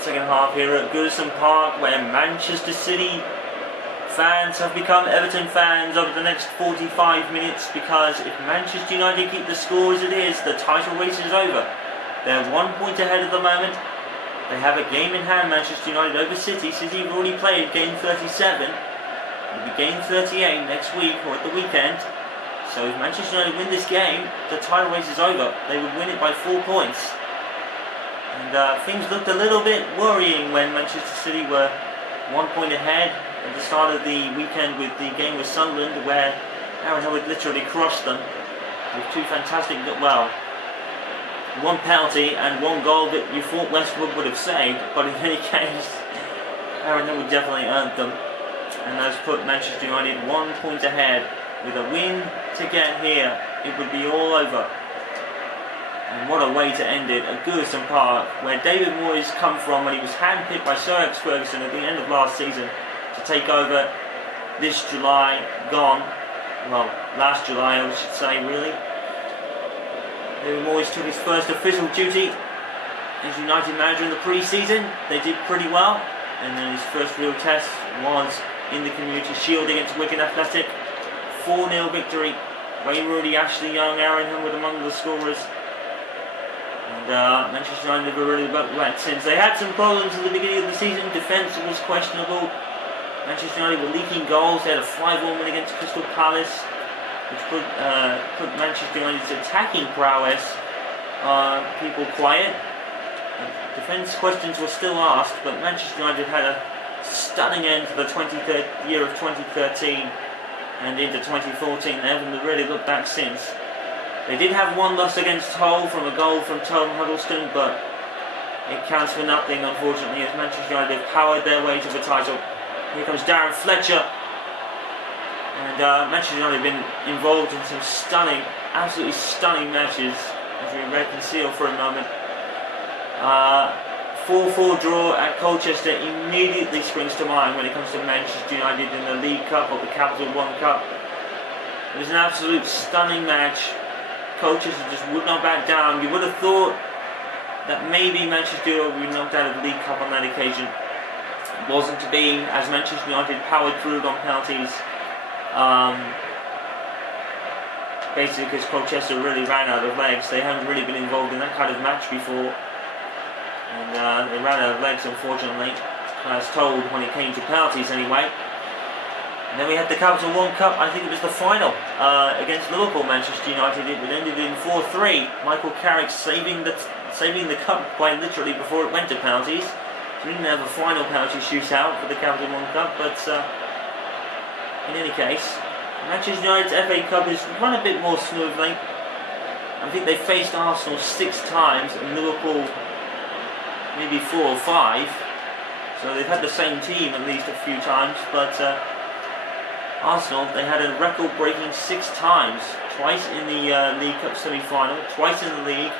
Second half here at Goodison Park, where Manchester City fans have become Everton fans over the next 45 minutes, because if Manchester United keep the score as it is, the title race is over. They're 1 point ahead at the moment. They have a game in hand, Manchester United, over City. City have already played game 37. It'll be game 38 next week or at the weekend. So if Manchester United win this game, the title race is over. They would win it by 4 points. And things looked a little bit worrying when Manchester City were 1 point ahead at the start of the weekend with the game with Sunderland, where Aaron Howard literally crushed them with two fantastic, well, one penalty and one goal that you thought Westwood would have saved, but in any case, Aaron Howard definitely earned them, and has put Manchester United 1 point ahead. With a win to get here, it would be all over. And what a way to end it at Goodison Park, where David Moyes come from when he was handpicked by Sir Alex Ferguson at the end of last season to take over this July gone. Well, last July I should say, really. David Moyes took his first official duty as United manager in the pre-season. They did pretty well, and then his first real test was in the Community Shield against Wigan Athletic. 4-0 victory. Wayne Rooney, Ashley Young, Aaron Howard among the scorers. And Manchester United have really back since. They had some problems at the beginning of the season. Defence was questionable. Manchester United were leaking goals. They had a 5-1 win against Crystal Palace, which put Manchester United's attacking prowess people quiet. Defence questions were still asked, but Manchester United had a stunning end to the year of 2013 and into 2014. They haven't really looked back since. They did have one loss against Hull from a goal from Tom Huddleston, but it counts for nothing, unfortunately, as Manchester United have powered their way to the title. Here comes Darren Fletcher. And Manchester United have been involved in some stunning, absolutely stunning matches, as we reconcile for a moment. 4-4 draw at Colchester immediately springs to mind when it comes to Manchester United in the League Cup or the Capital One Cup. It was an absolute stunning match. Colchester just would not back down. You would have thought that maybe Manchester United would be knocked out of the League Cup on that occasion. It wasn't to be, as Manchester United powered through it on penalties. Basically because Colchester really ran out of legs. They haven't really been involved in that kind of match before. And they ran out of legs, unfortunately, as told when it came to penalties anyway. And then we had the Capital One Cup. I think it was the final against Liverpool, Manchester United. It ended in 4-3. Michael Carrick saving the cup quite literally before it went to penalties. So we didn't have a final penalty shootout for the Capital One Cup, but in any case, Manchester United's FA Cup has run a bit more smoothly. I think they faced Arsenal 6 times and Liverpool maybe 4 or 5. So they've had the same team at least a few times, but Arsenal, they had a record-breaking 6 times. Twice in the League Cup semi-final, twice in the league,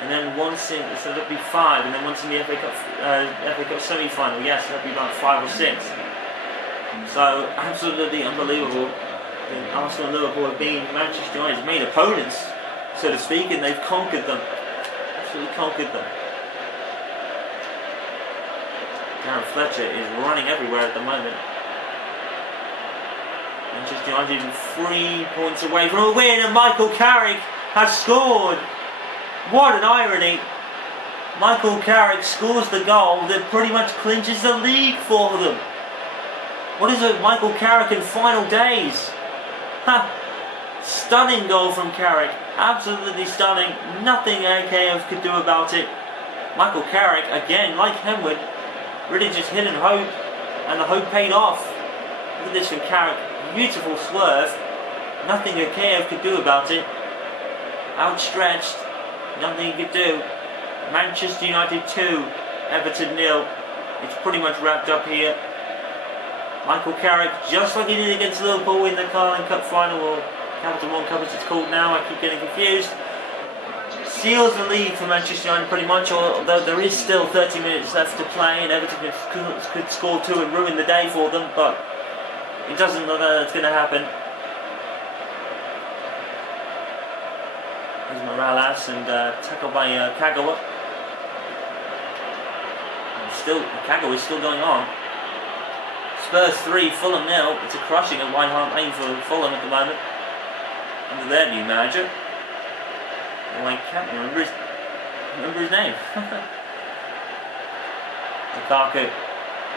and then once in, so that'd be 5, and then once in the FA Cup semi-final. Yes, that'd be about 5 or 6. So absolutely unbelievable. Arsenal and Liverpool have been Manchester United's main opponents, so to speak, and they've conquered them. Absolutely conquered them. Darren Fletcher is running everywhere at the moment. Manchester United 3 points away from a win, and Michael Carrick has scored. What an irony. Michael Carrick scores the goal that pretty much clinches the league for them. What is it, Michael Carrick in final days? Ha! Stunning goal from Carrick. Absolutely stunning. Nothing AKF could do about it. Michael Carrick, again, like Henwood, really just hit and hope, and the hope paid off. Look at this from Carrick. Beautiful swerve. Nothing AKF could do about it. Outstretched. Nothing he could do. Manchester United 2, Everton 0. It's pretty much wrapped up here. Michael Carrick, just like he did against Liverpool in the Carling Cup final, or Capital One Cup as it's called now, I keep getting confused, seals the lead for Manchester United pretty much, although there is still 30 minutes left to play and Everton could score 2 and ruin the day for them, but it doesn't look like that's going to happen. There's Morales and tackled by Kagawa. Chicago is still going on. Spurs 3, Fulham 0. It's a crushing at White Hart Lane for Fulham at the moment, under their new manager. Well, I can't remember his name. Lukaku.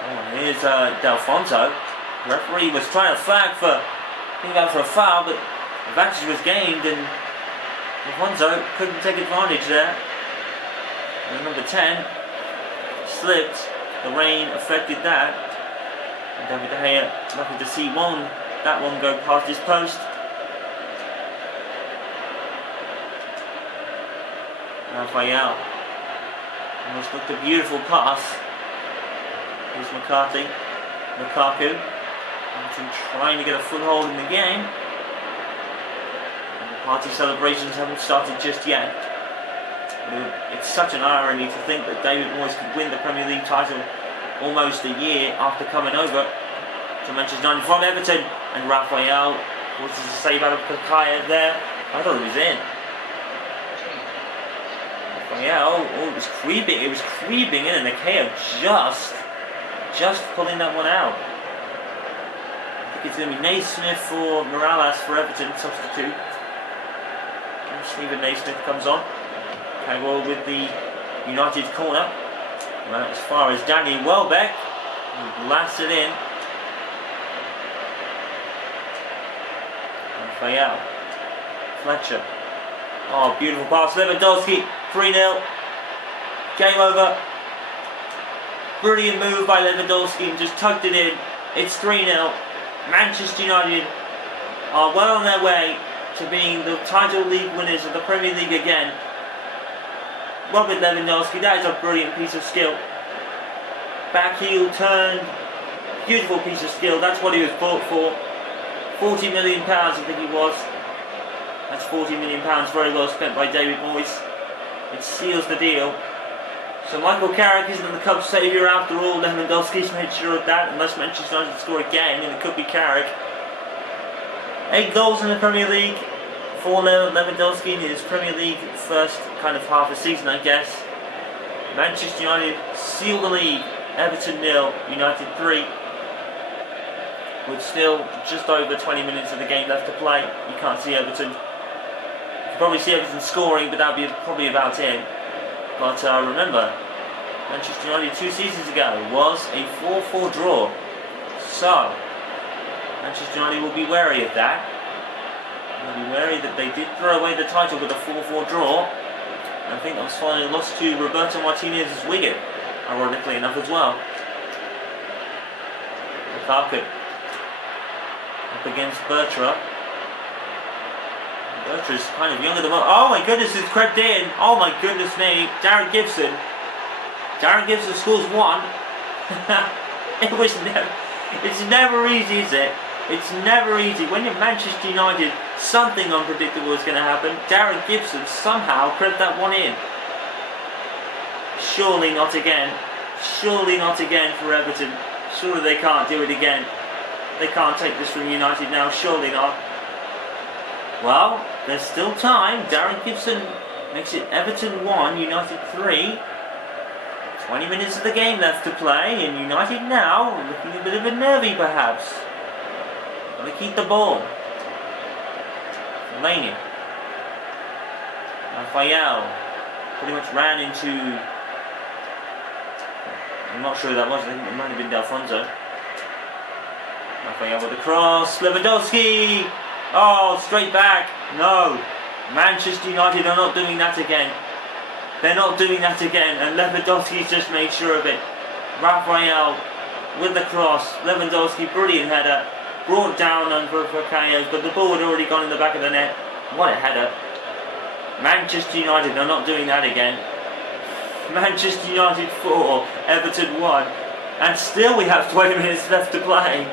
Oh, here's D'Alfonso. The referee was trying to flag for a foul, but advantage was gained, and Alfonso couldn't take advantage there. And number 10 slipped. The rain affected that. And David De Gea lucky to see that one go past his post. Rafael almost looked a beautiful pass. Here's Lukaku. Everton trying to get a foothold in the game. And the party celebrations haven't started just yet. It's such an irony to think that David Moyes could win the Premier League title almost a year after coming over to Manchester United from Everton. And Rafael, what does he say about Kakaya there? I thought he was in. Yeah, it was creeping. It was creeping in, and Ikea just pulling that one out. I think it's going to be Naismith for Morales for Everton, substitute. And Stephen Naismith comes on. Kagwell with the United corner. Well, as far as Danny Welbeck, who blasts it in. Rafael. Fletcher. Oh, beautiful pass. Lewandowski. 3-0. Game over. Brilliant move by Lewandowski and just tucked it in. It's 3-0. Manchester United are well on their way to being the title league winners of the Premier League again. Robert Lewandowski, that is a brilliant piece of skill. Back heel turn. Beautiful piece of skill. That's what he was bought for. £40 million, I think he was. That's £40 million very well spent by David Moyes. It seals the deal. So Michael Carrick isn't the Cubs' saviour after all. Lewandowski's made sure of that, unless Manchester United score again, and it could be Carrick. 8 goals in the Premier League for Lewandowski in his Premier League first kind of half a season, I guess. Manchester United seal the league. Everton 0, United 3. With still just over 20 minutes of the game left to play. You can't see Everton. You can probably see Everton scoring, but that would be probably about it. But remember, Manchester United 2 seasons ago was a 4-4 draw. So, Manchester United will be wary of that. They'll be wary that they did throw away the title with a 4-4 draw. I think that was finally lost to Roberto Martinez's Wigan, ironically enough as well. Lukaku up against Bertra. Bertra's kind of younger than well. Oh my goodness, it's crept in. Oh my goodness me. Darren Gibson scores 1. It's never easy, is it? It's never easy. When you're Manchester United, something unpredictable is going to happen. Darren Gibson somehow crept that one in. Surely not again. Surely not again for Everton. Surely they can't do it again. They can't take this from United now. Surely not. Well, there's still time. Darren Gibson makes it Everton 1, United 3. 20 minutes of the game left to play, and United now looking a bit of a nervy perhaps. Got to keep the ball. Fellaini. Rafael pretty much ran into... I'm not sure who that was. I think it might have been D'Alfonso. Rafael with the cross. Lewandowski! Oh, straight back. No. Manchester United are not doing that again. They're not doing that again. And Lewandowski's just made sure of it. Rafael with the cross. Lewandowski, brilliant header. Brought down under Fakayo, but the ball had already gone in the back of the net. What a header. Manchester United are not doing that again. Manchester United 4, Everton 1. And still we have 20 minutes left to play.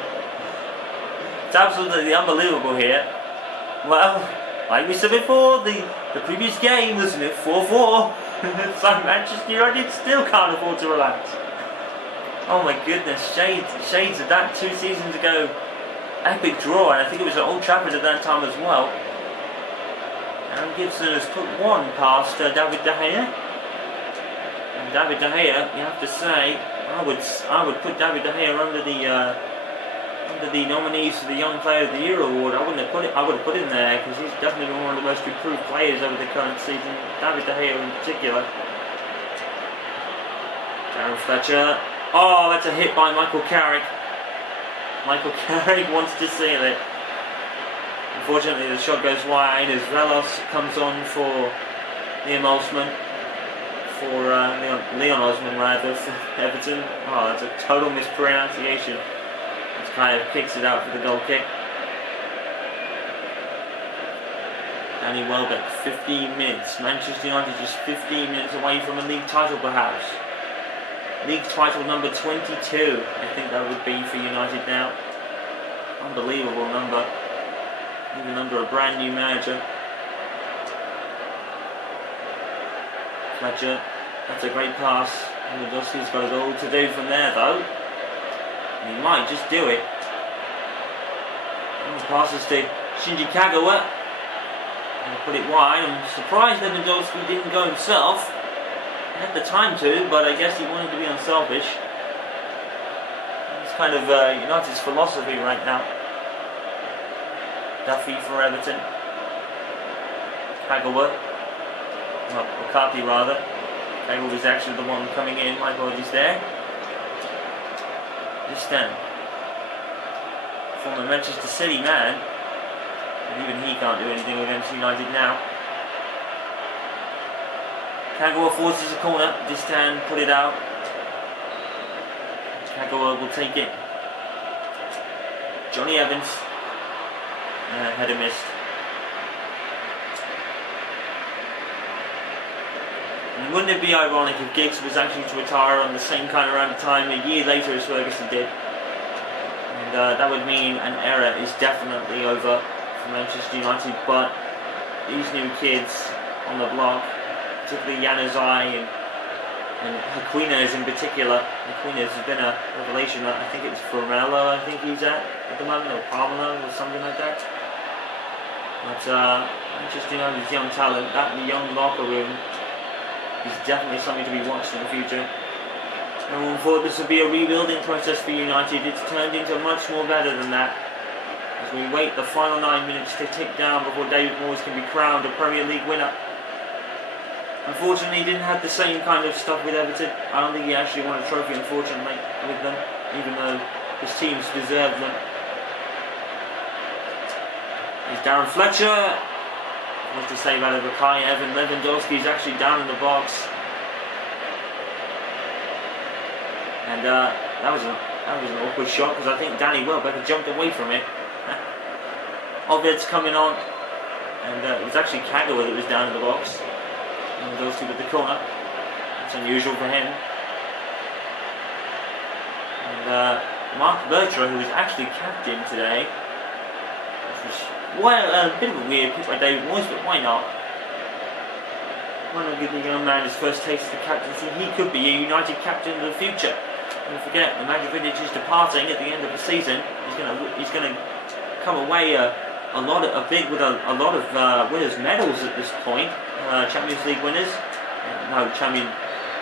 It's absolutely unbelievable here. Well, like we said before, the previous game was 4-4. So Manchester United still can't afford to relax. Oh my goodness, shades of that 2 seasons ago. Epic draw, and I think it was at Old Trafford at that time as well. Aaron Gibson has put one past David De Gea. And David De Gea, you have to say, I would put David De Gea under the nominees for the Young Player of the Year award. I would have put him there because he's definitely one of the most improved players over the current season. David De Gea in particular. Darren Fletcher. Oh, that's a hit by Michael Carrick. Michael Carrick wants to seal it. Unfortunately, the shot goes wide as Velos comes on for Liam Osman. For Leon Osman rather, for Everton. Oh, that's a total mispronunciation. Just kind of kicks it out for the goal kick. Danny Welbeck, 15 minutes. Manchester United just 15 minutes away from a league title perhaps. League title number 22, I think that would be for United now. Unbelievable number. Even under a brand new manager. Fletcher, that's a great pass. Lewandowski's got it all to do from there though. And he might just do it. And the passes to Shinji Kagawa. And put it wide. I'm surprised Lewandowski didn't go himself. He had the time to, but I guess he wanted to be unselfish. It's kind of United's philosophy right now. Duffy for Everton. Kagawa. Well, McCarthy rather. Kagawa was actually the one coming in. My apologies there. Just then. Former Manchester City man. And even he can't do anything against United now. Kagawa forces a corner. Distan put it out. Kagawa will take it. Johnny Evans. Header missed. And wouldn't it be ironic if Giggs was actually to retire on the same kind of round of time a year later as Ferguson did? And that would mean an era is definitely over for Manchester United, but these new kids on the block, particularly Januzaj and Aquinas in particular. Aquinas has been a revelation. I think it's Formello, I think he's at the moment, or Parmelo or something like that. But Manchester United's young talent, that young locker room, is definitely something to be watched in the future. No one thought this would be a rebuilding process for United. It's turned into much more better than that. As we wait the final 9 minutes to tick down before David Moyes can be crowned a Premier League winner. Unfortunately, he didn't have the same kind of stuff with Everton. I don't think he actually won a trophy, unfortunately, with them, even though his teams deserved them. Here's Darren Fletcher. What's to say about Kai Evan Lewandowski is actually down in the box. And that was an awkward shot because I think Danny Welbeck had jumped away from it. Ovid's coming on. And it was actually Kagawa that was down in the box. Lewandowski with the corner. That's unusual for him. And Mark Bertra, who was actually captain today, which was a bit of a weird pick by David Moyes, but why not? Why not give the young man his first taste of the captaincy? He could be a United captain of the future. Don't forget, the Madrid is departing at the end of the season. He's going to come away with a lot of winners' medals at this point. Champions League winners,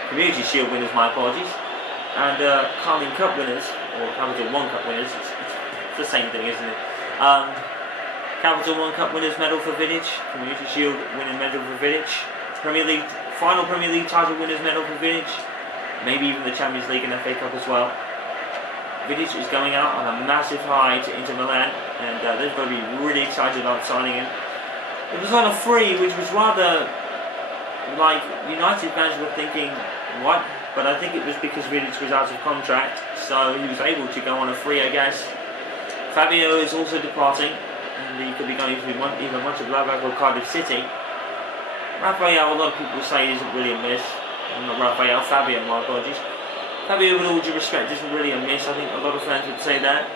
Community Shield winners, my apologies, and Carling Cup winners, or Capital One Cup winners. It's the same thing, isn't it? Capital One Cup winners medal for Vidic, Community Shield winning medal for Vidic, final Premier League title winners medal for Vidic, maybe even the Champions League and FA Cup as well. Vidic is going out on a massive high to Inter Milan, and they're going to be really excited about signing him. It was on a free, which was rather like United fans were thinking, what? But I think it was because Vidic was out of contract, so he was able to go on a free, I guess. Fabio is also departing, and he could be going to either Mönchengladbach or Cardiff City. Raphael, a lot of people say, isn't really a miss. Not Raphael, Fabio, my apologies. Fabio, with all due respect, isn't really a miss. I think a lot of fans would say that.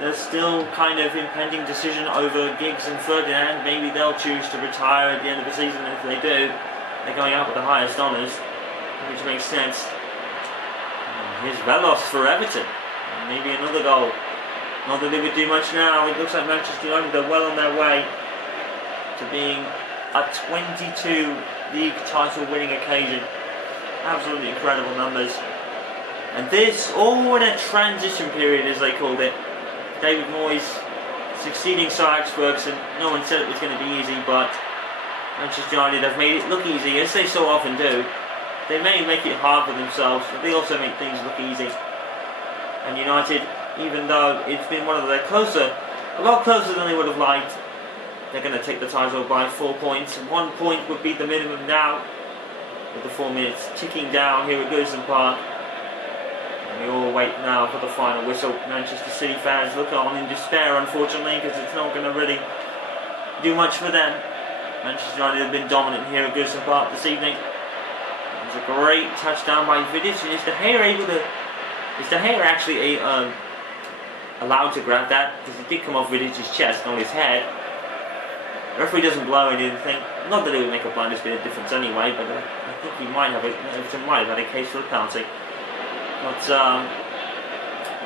There's still kind of impending decision over Giggs and Ferdinand. Maybe they'll choose to retire at the end of the season, and if they do, they're going out with the highest honours, which makes sense. Here's Velos for Everton. Maybe another goal. Not that it would do much now. It looks like Manchester United are well on their way to being a 22 league title winning occasion. Absolutely incredible numbers. And this all in a transition period, as they called it. David Moyes succeeding Sir Alex Ferguson. No one said it was going to be easy, but Manchester United have made it look easy, as they so often do. They may make it hard for themselves, but they also make things look easy. And United, even though it's been one of their a lot closer than they would have liked, they're going to take the title by 4 points. 1 point would be the minimum now, with the 4 minutes ticking down here at Goodison Park. And we all wait now for the final whistle. Manchester City fans look on in despair, unfortunately, because it's not going to really do much for them. Manchester United have been dominant here at Goodison Park this evening. It was a great touchdown by Vidic. And is De Gea actually allowed to grab that? Because it did come off Vidic's chest, not his head. The referee doesn't blow anything. Not that it would make a blindest bit of difference anyway, but I think he might have had a case for a penalty. But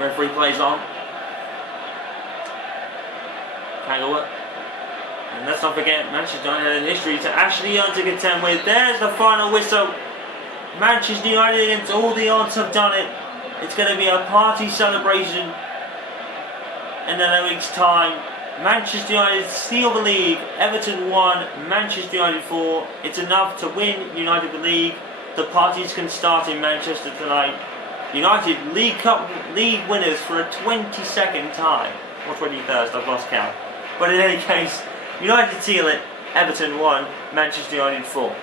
referee plays on. Kagawa. And let's not forget, Manchester United had an history to actually earn to contend with. There's the final whistle. Manchester United, against all the odds, have done it. It's going to be a party celebration in a week's time. Manchester United steal the league. Everton 1, Manchester United 4. It's enough to win United the league. The parties can start in Manchester tonight. United League Cup league winners for a 22nd time. Or 23rd, I've lost count. But in any case, United seal it. Everton 1, Manchester United 4.